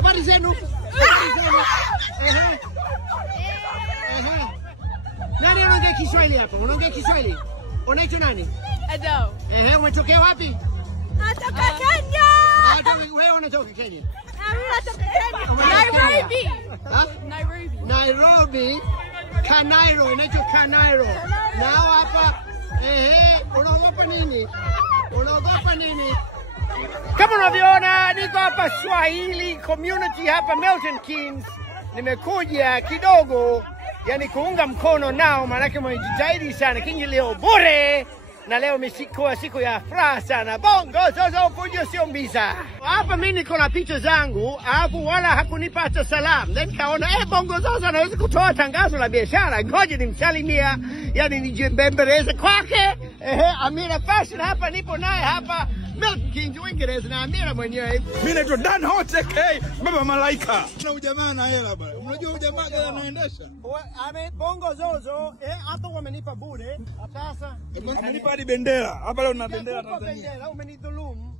Habari zenu? Nani anaongea Kiswahili hapa? Unaongea Kiswahili? Unaitwa nani? Ado. Umetokea wapi? Natoka Kenya. Wewe unatoka Kenya? Natoka Kenya. Nairobi. Nairobi. Nairobi. Kanairo, inaitwa Kanairo. Na hapa unaogopa nini? Unaogopa nini? Kama unavyoona niko hapa Swahili community hapa Milton Keynes. Nimekuja kidogo yani kuunga mkono nao maana wamejitahidi sana kiingilio bure na leo imekuwa siku ya furaha sana. Bongo zozo fujo sio mbiza. Hapa mimi niko na picha zangu, alafu wala hakunipa hata salamu. Then kaona bongo zozo anaweza kutoa tangazo la biashara. Ngoja nimsalimia, yani nijibembeleze kwake. Amira Fashion hapa nipo naye hapa Milton Keynes Uingereza na Amira mwenyewe. Mimi naitwa Dan Hoteke, baba malaika. Na ujamaa na hela bwana. Unajua ujamaa gani anaendesha? Bongo zozo, hata wamenipa bure. Sasa amenipa hadi bendera. Hapa leo na bendera Tanzania. Bendera umenidhulumu.